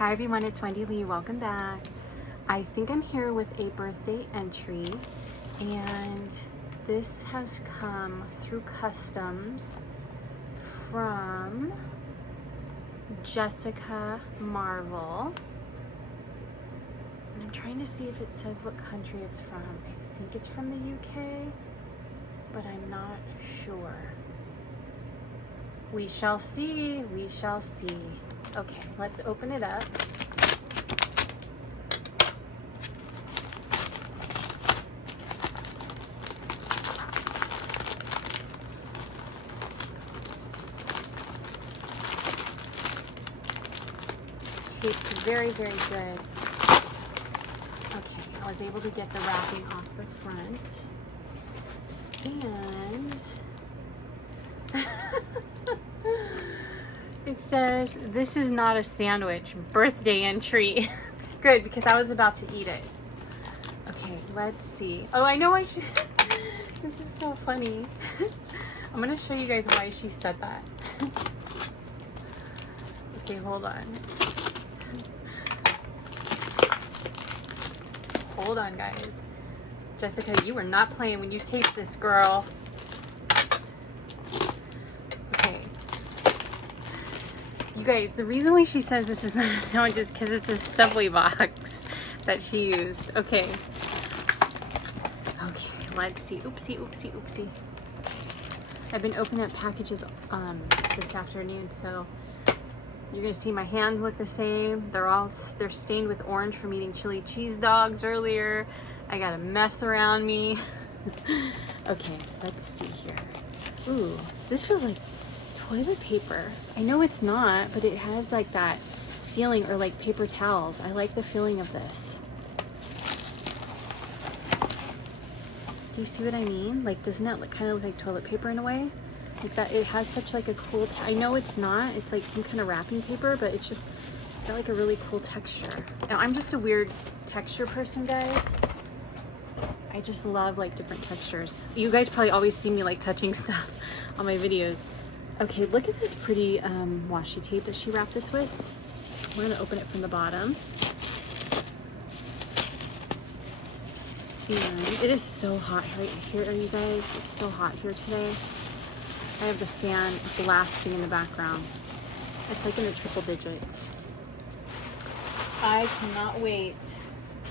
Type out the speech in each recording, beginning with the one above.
Hi everyone, it's Wendy Lee. Welcome back. I think I'm here with a birthday entry, and this has come through customs from Jessica Marvel. And I'm trying to see if it says what country it's from. I think it's from the UK, but I'm not sure. We shall see, we shall see. Okay, let's open it up. It's taped very, very good. Okay, I was able to get the wrapping off the front. And it says, "This is not a sandwich, birthday entry." Good, because I was about to eat it. Okay, let's see. Oh, I know why she, this is so funny. I'm gonna show you guys why she said that. Okay, hold on. Hold on, guys. Jessica, you were not playing when you taped this, girl. You guys, the reason why she says this is not a sandwich is because it's a Subway box that she used. Okay. Okay, let's see. Oopsie, oopsie, oopsie. I've been opening up packages this afternoon, so you're gonna see my hands look the same. They're stained with orange from eating chili cheese dogs earlier. I got a mess around me. Okay, let's see here. Ooh, this feels like toilet paper. I know it's not, but it has like that feeling, or like paper towels. I like the feeling of this. Do you see what I mean? Like, doesn't it look, kind of look like toilet paper in a way? Like that, it has such like a cool, I know it's not, it's like some kind of wrapping paper, but it's just, it's got like a really cool texture. Now, I'm just a weird texture person, guys. I just love like different textures. You guys probably always see me like touching stuff on my videos. Okay, look at this pretty washi tape that she wrapped this with. We're gonna open it from the bottom. And it is so hot right here, you guys. It's so hot here today. I have the fan blasting in the background. It's like in the triple digits. I cannot wait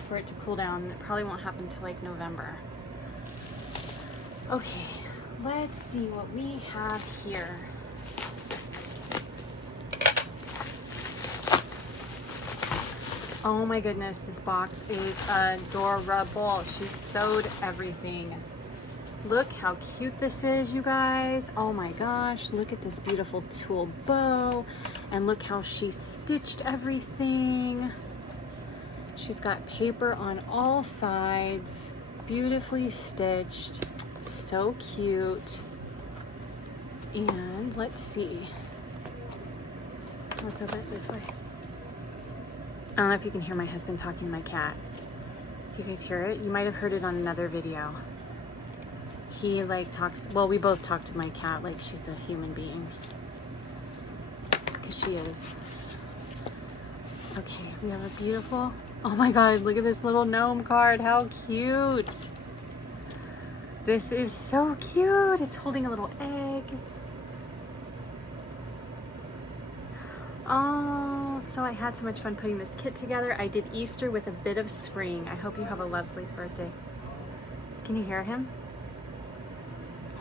for it to cool down. It probably won't happen until like November. Okay, let's see what we have here. Oh my goodness, this box is adorable. She sewed everything. Look how cute this is, you guys. Oh my gosh, look at this beautiful tulle bow. And look how she stitched everything. She's got paper on all sides, beautifully stitched. So cute. And let's see. Let's open it this way. I don't know if you can hear my husband talking to my cat. If you guys hear it, you might have heard it on another video. He like talks, well, we both talk to my cat like she's a human being. Because she is. Okay, we have a beautiful, oh my God, look at this little gnome card. How cute. This is so cute. It's holding a little egg. Oh, so I had so much fun putting this kit together. I did Easter with a bit of spring. I hope you have a lovely birthday. Can you hear him?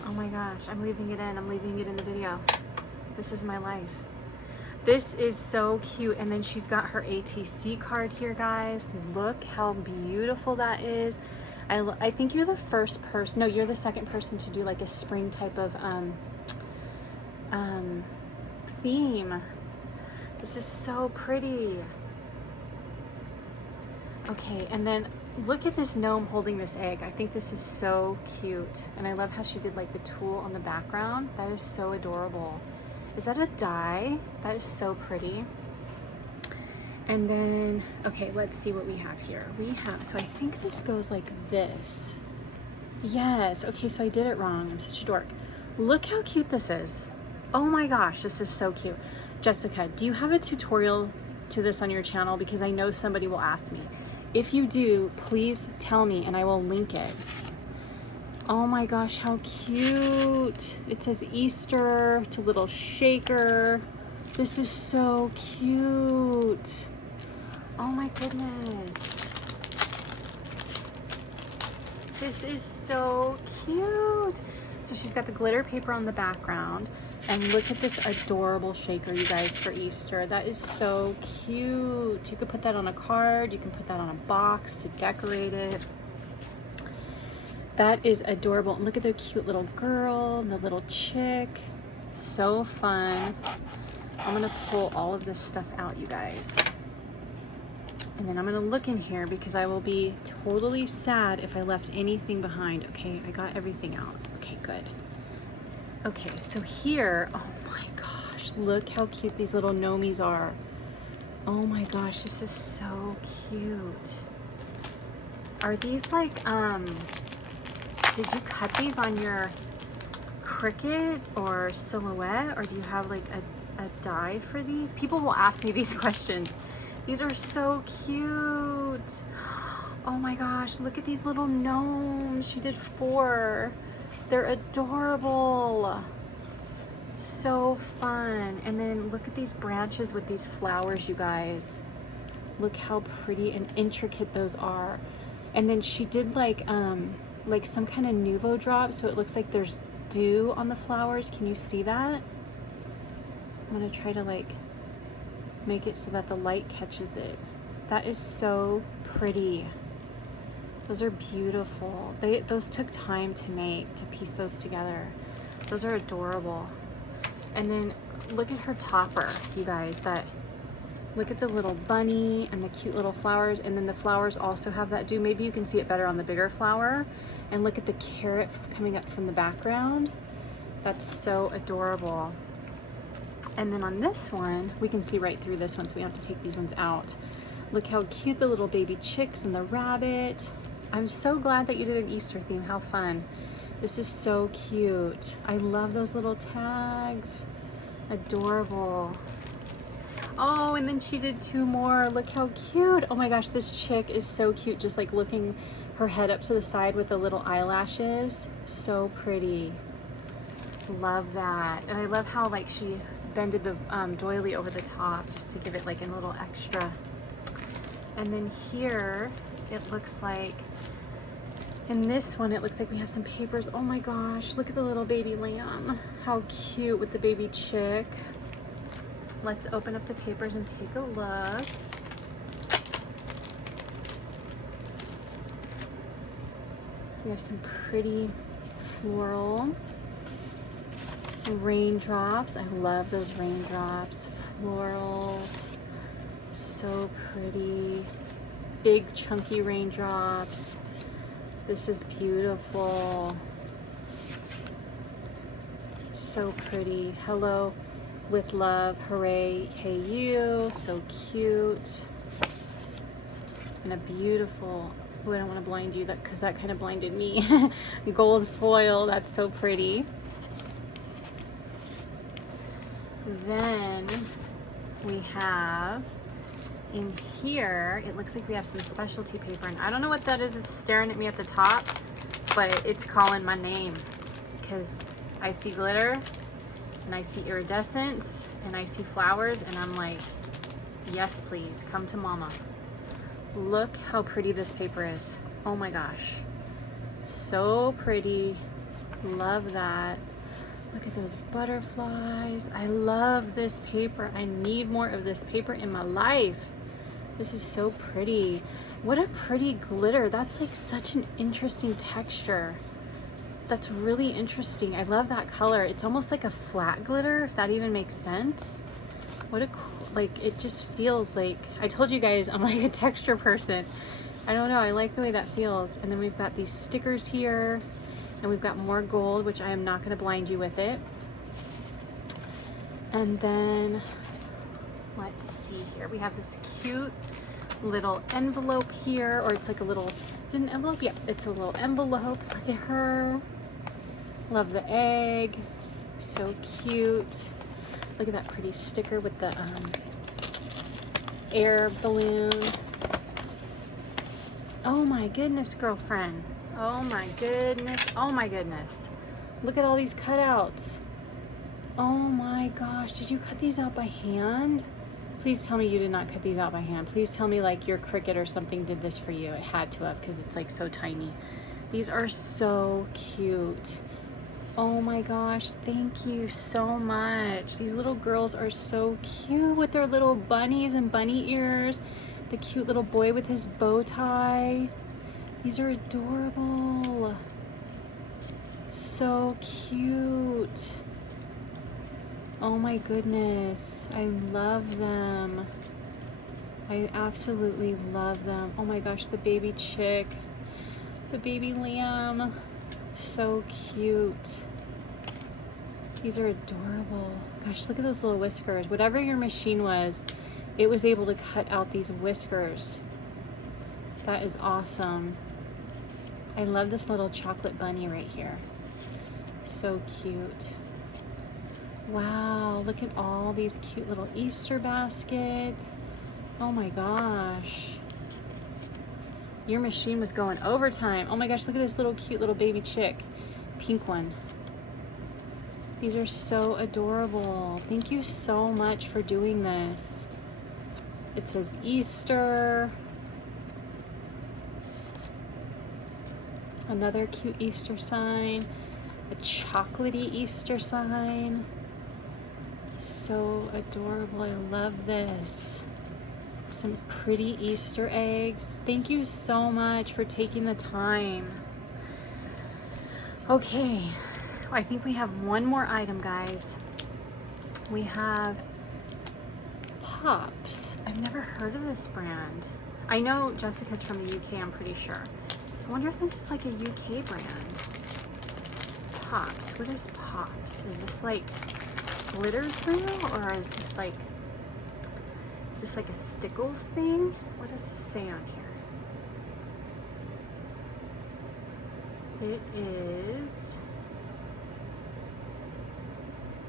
Oh my gosh, I'm leaving it in. I'm leaving it in the video. This is my life. This is so cute. And then she's got her ATC card here, guys. Look how beautiful that is. I think you're the first person, no, you're the second person to do like a spring type of theme. This is so pretty. Okay, and then look at this gnome holding this egg. I think this is so cute. And I love how she did like the tulle on the background. That is so adorable. Is that a die? That is so pretty. And then, okay, let's see what we have here. We have, so I think this goes like this. Yes, okay, so I did it wrong. I'm such a dork. Look how cute this is. Oh my gosh, this is so cute. Jessica, do you have a tutorial to this on your channel because I know somebody will ask me. If you do, please tell me and I will link it. Oh my gosh, how cute. It says Easter. It's a little shaker. This is so cute. Oh my goodness. This is so cute. So she's got the glitter paper on the background. And look at this adorable shaker, you guys, for Easter. That is so cute. You could put that on a card. You can put that on a box to decorate it. That is adorable. And look at the cute little girl and the little chick. So fun. I'm gonna pull all of this stuff out, you guys. And then I'm gonna look in here because I will be totally sad if I left anything behind. Okay, I got everything out. Okay, good. Okay, so here, oh my gosh, look how cute these little gnomies are. Oh my gosh, this is so cute. Are these like, did you cut these on your Cricut or Silhouette, or do you have like a die for these? People will ask me these questions. These are so cute. Oh my gosh, look at these little gnomes. She did 4. They're adorable. So fun. And then look at these branches with these flowers, you guys. Look how pretty and intricate those are. And then she did like some kind of Nuvo drop, so it looks like there's dew on the flowers. Can you see that? I'm gonna try to like make it so that the light catches it. That is so pretty. Those are beautiful. Those took time to make, to piece those together. Those are adorable. And then look at her topper, you guys. Look at the little bunny and the cute little flowers, and then the flowers also have that dew. Maybe you can see it better on the bigger flower. And look at the carrot coming up from the background. That's so adorable. And then on this one, we can see right through this one, so we have to take these ones out. Look how cute the little baby chicks and the rabbit. I'm so glad that you did an Easter theme. How fun. This is so cute. I love those little tags. Adorable. Oh, and then she did 2 more. Look how cute. Oh my gosh, this chick is so cute. Just like looking her head up to the side with the little eyelashes. So pretty. Love that. And I love how like she bended the doily over the top just to give it like a little extra. And then here it looks like, in this one it looks like we have some papers. Oh my gosh, look at the little baby lamb. How cute with the baby chick. Let's open up the papers and take a look. We have some pretty floral raindrops. I love those raindrops. Florals. So pretty. Big chunky raindrops. This is beautiful. So pretty. Hello with love. Hooray. Hey you. So cute. And a beautiful, oh, I don't want to blind you because that kind of blinded me. Gold foil. That's so pretty. Then we have in here, it looks like we have some specialty paper, and I don't know what that is. It's staring at me at the top, but it's calling my name because I see glitter and I see iridescence and I see flowers, and I'm like, yes please, come to mama. Look how pretty this paper is. Oh my gosh, so pretty. Love that. Look at those butterflies. I love this paper. I need more of this paper in my life. This is so pretty. What a pretty glitter. That's like such an interesting texture. That's really interesting. I love that color. It's almost like a flat glitter, if that even makes sense. What a cool, like, it just feels like, I told you guys I'm like a texture person. I don't know, I like the way that feels. And then we've got these stickers here. And we've got more gold, which I am not going to blind you with it. And then, let's see here. We have this cute little envelope here, or it's like a little, is it an envelope? Yeah, it's a little envelope. Look at her. Love the egg. So cute. Look at that pretty sticker with the air balloon. Oh my goodness, girlfriend. Oh my goodness. Oh my goodness. Look at all these cutouts. Oh my gosh. Did you cut these out by hand? Please tell me you did not cut these out by hand. Please tell me like your Cricut or something did this for you. It had to have because it's like so tiny. These are so cute. Oh my gosh, thank you so much. These little girls are so cute with their little bunnies and bunny ears. The cute little boy with his bow tie. These are adorable. So cute. Oh my goodness, I love them. I absolutely love them. Oh my gosh, the baby chick, the baby lamb, so cute. These are adorable. Gosh, look at those little whiskers. Whatever your machine was, it was able to cut out these whiskers. That is awesome. I love this little chocolate bunny right here. So cute. Wow, look at all these cute little Easter baskets. Oh my gosh. Your machine was going overtime. Oh my gosh, look at this little cute little baby chick. Pink one. These are so adorable. Thank you so much for doing this. It says Easter. Another cute Easter sign. A chocolatey Easter sign. So adorable. I love this. Some pretty Easter eggs. Thank you so much for taking the time. Okay, I think we have one more item, guys. We have Pops. I've never heard of this brand. I know Jessica's from the UK, I'm pretty sure. I wonder if this is like a UK brand. Pops. What is Pops? Is this like glitter glue, or is this like a stickles thing? What does this say on here? It is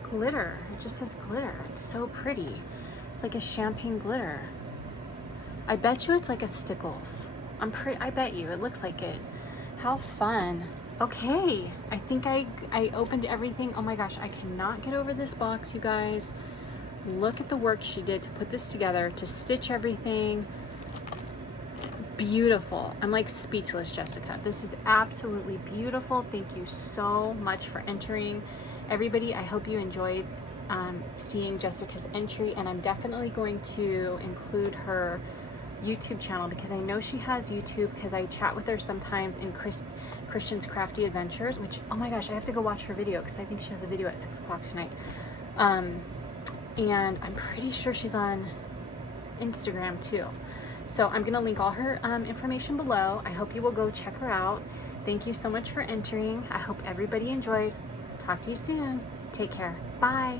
glitter. It just says glitter. It's so pretty. It's like a champagne glitter. I bet you it's like a stickles. I bet you it looks like it. How fun. Okay, I think I opened everything. Oh my gosh, I cannot get over this box, you guys. Look at the work she did to put this together, to stitch everything. Beautiful. I'm like speechless, Jessica. This is absolutely beautiful. Thank you so much for entering. Everybody, I hope you enjoyed seeing Jessica's entry, and I'm definitely going to include her YouTube channel because I know she has YouTube because I chat with her sometimes in Christian's Crafty Adventures, which, oh my gosh, I have to go watch her video because I think she has a video at 6 o'clock tonight. And I'm pretty sure she's on Instagram too. So I'm gonna link all her information below. I hope you will go check her out. Thank you so much for entering. I hope everybody enjoyed. Talk to you soon. Take care. Bye.